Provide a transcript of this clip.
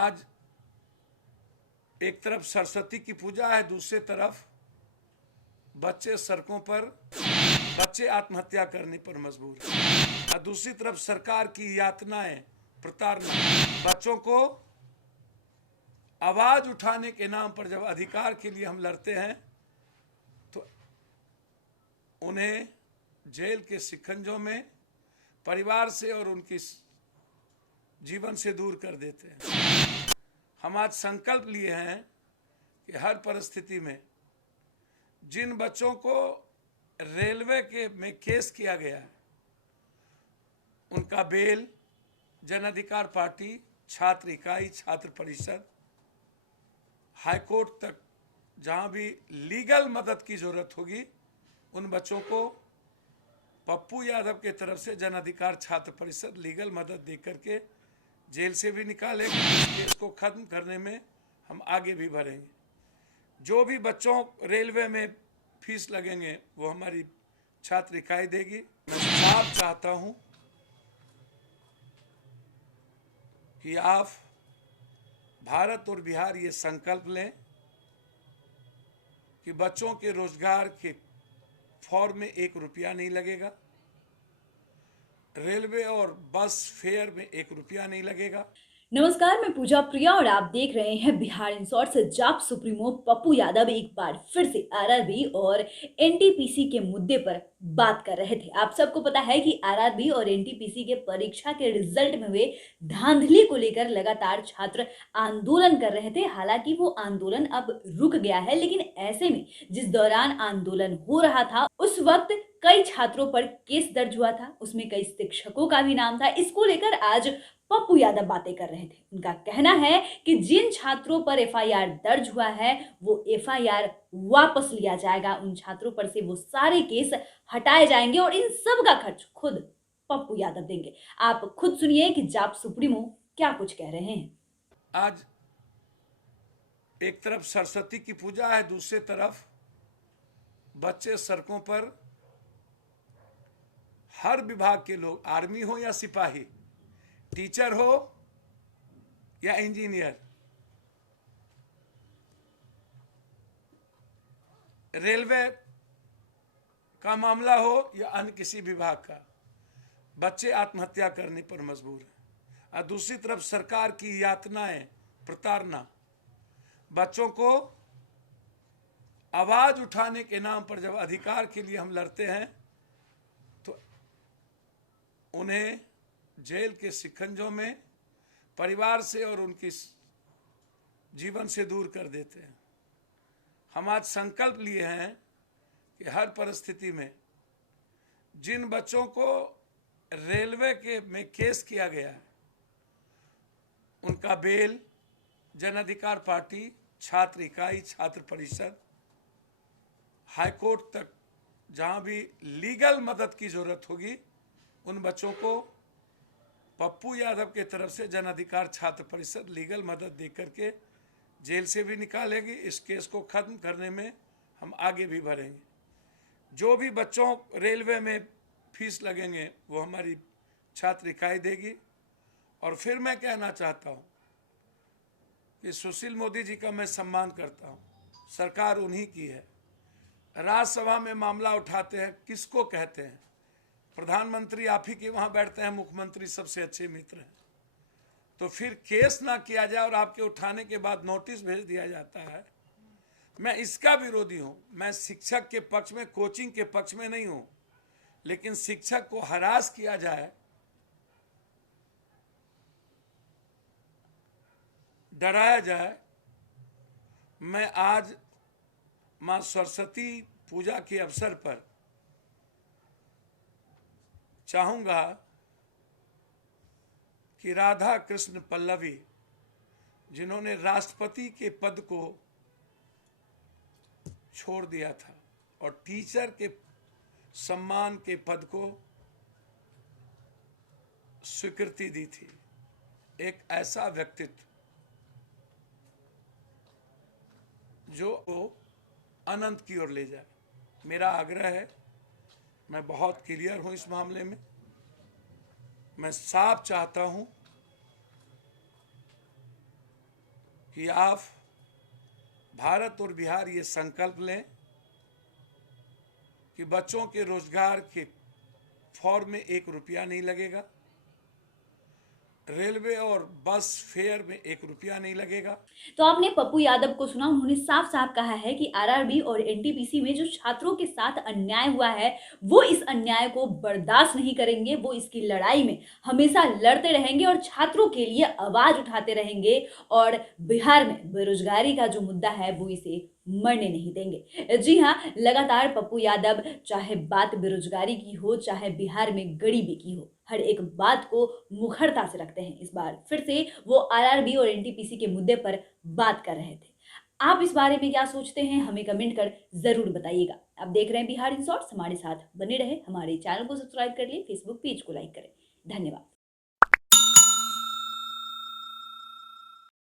आज एक तरफ सरस्वती की पूजा है, दूसरी तरफ बच्चे सड़कों पर बच्चे आत्महत्या करने पर मजबूर हैं और दूसरी तरफ सरकार की यातनाएं, प्रताड़ना। बच्चों को आवाज उठाने के नाम पर जब अधिकार के लिए हम लड़ते हैं तो उन्हें जेल के शिकंजों में परिवार से और उनकी जीवन से दूर कर देते हैं। हम आज संकल्प लिए हैं कि हर परिस्थिति में जिन बच्चों को रेलवे के में केस किया गया है उनका बेल जन अधिकार पार्टी, छात्र इकाई, छात्र परिषद, हाईकोर्ट तक जहां भी लीगल मदद की जरूरत होगी उन बच्चों को पप्पू यादव के तरफ से जन अधिकार छात्र परिषद लीगल मदद दे करके जेल से भी निकालेगी। इस केस को खत्म करने में हम आगे भी बढ़ेंगे। जो भी बच्चों रेलवे में फीस लगेंगे वो हमारी छात्र इकाई देगी। मैं साफ चाहता हूं कि आप भारत और बिहार ये संकल्प लें कि बच्चों के रोजगार के फॉर्म में 1 रुपया नहीं लगेगा, रेलवे और बस फेयर में 1 रुपया नहीं लगेगा। नमस्कार, मैं पूजा प्रिया और आप देख रहे हैं बिहार इंसॉर्ट से। जाप सुप्रीमो पप्पू यादव एक बार फिर से आरआरबी और एनटीपीसी के मुद्दे पर बात कर रहे थे। आप सबको पता है कि आरआरबी और एनटीपीसी के परीक्षा के रिजल्ट में हुए धांधली को लेकर लगातार छात्र आंदोलन कर रहे थे। हालांकि वो आंदोलन अब रुक गया है, लेकिन ऐसे में जिस दौरान आंदोलन हो रहा था उस वक्त कई छात्रों पर केस दर्ज हुआ था, उसमें कई शिक्षकों का भी नाम था। इसको लेकर आज पप्पू यादव बातें कर रहे थे। उनका कहना है कि जिन छात्रों पर एफआईआर दर्ज हुआ है वो एफआईआर वापस लिया जाएगा, उन छात्रों पर से वो सारे केस हटाए जाएंगे और इन सब का खर्च खुद पप्पू यादव देंगे। आप खुद सुनिए कि जाप सुप्रीमो क्या कुछ कह रहे हैं। आज एक तरफ सरस्वती की पूजा है, दूसरी तरफ बच्चे सड़कों पर, हर विभाग के लोग, आर्मी हो या सिपाही, टीचर हो या इंजीनियर, रेलवे का मामला हो या अन्य किसी विभाग का, बच्चे आत्महत्या करने पर मजबूर हैं और दूसरी तरफ सरकार की यातनाएं, प्रताड़ना। बच्चों को आवाज उठाने के नाम पर जब अधिकार के लिए हम लड़ते हैं तो उन्हें जेल के शिकंजों में परिवार से और उनकी जीवन से दूर कर देते हैं। हम आज संकल्प लिए हैं कि हर परिस्थिति में जिन बच्चों को रेलवे के में केस किया गया है उनका बेल जन अधिकार पार्टी, छात्र इकाई, छात्र परिषद, हाईकोर्ट तक जहां भी लीगल मदद की जरूरत होगी उन बच्चों को पप्पू यादव के तरफ से जन अधिकार छात्र परिषद लीगल मदद दे करके जेल से भी निकालेगी। इस केस को खत्म करने में हम आगे भी बढ़ेंगे। जो भी बच्चों रेलवे में फीस लगेंगे वो हमारी छात्र इकाई देगी। और फिर मैं कहना चाहता हूं कि सुशील मोदी जी का मैं सम्मान करता हूं, सरकार उन्हीं की है। राज्यसभा में मामला उठाते हैं, किसको कहते हैं? प्रधानमंत्री आप ही के वहां बैठते हैं, मुख्यमंत्री सबसे अच्छे मित्र हैं। तो फिर केस ना किया जाए और आपके उठाने के बाद नोटिस भेज दिया जाता है। मैं इसका विरोधी हूं। मैं शिक्षक के पक्ष में, कोचिंग के पक्ष में नहीं हूं, लेकिन शिक्षक को हरास किया जाए, डराया जाए। मैं आज मां सरस्वती पूजा के अवसर पर चाहूंगा कि राधा कृष्ण पल्लवी, जिन्होंने राष्ट्रपति के पद को छोड़ दिया था और टीचर के सम्मान के पद को स्वीकृति दी थी, एक ऐसा व्यक्तित्व जो अनंत की ओर ले जाए। मेरा आग्रह है, मैं बहुत क्लियर हूं इस मामले में। मैं साफ चाहता हूं कि आप भारत और बिहार ये संकल्प लें कि बच्चों के रोजगार के फॉर्म में 1 रुपया नहीं लगेगा, रेलवे और बस फेयर में 1 रुपया नहीं लगेगा। तो आपने पप्पू यादव को सुना, उन्होंने साफ साफ कहा है कि आरआरबी और एनटीपीसी में जो छात्रों के साथ अन्याय हुआ है वो इस अन्याय को बर्दाश्त नहीं करेंगे, वो इसकी लड़ाई में हमेशा लड़ते रहेंगे और छात्रों के लिए आवाज उठाते रहेंगे और बिहार में बेरोजगारी का जो मुद्दा है वो इसे मरने नहीं देंगे। जी हाँ, लगातार पप्पू यादव चाहे बात बेरोजगारी की हो चाहे बिहार में गरीबी की हो, हर एक बात को मुखरता से रखते हैं। इस बार फिर से वो आरआरबी और एनटीपीसी के मुद्दे पर बात कर रहे थे। आप इस बारे में क्या सोचते हैं, हमें कमेंट कर जरूर बताइएगा। आप देख रहे हैं बिहार इन शॉर्ट्स, हमारे साथ बने रहे, हमारे चैनल को सब्सक्राइब कर लिए, फेसबुक पेज को लाइक करें। धन्यवाद।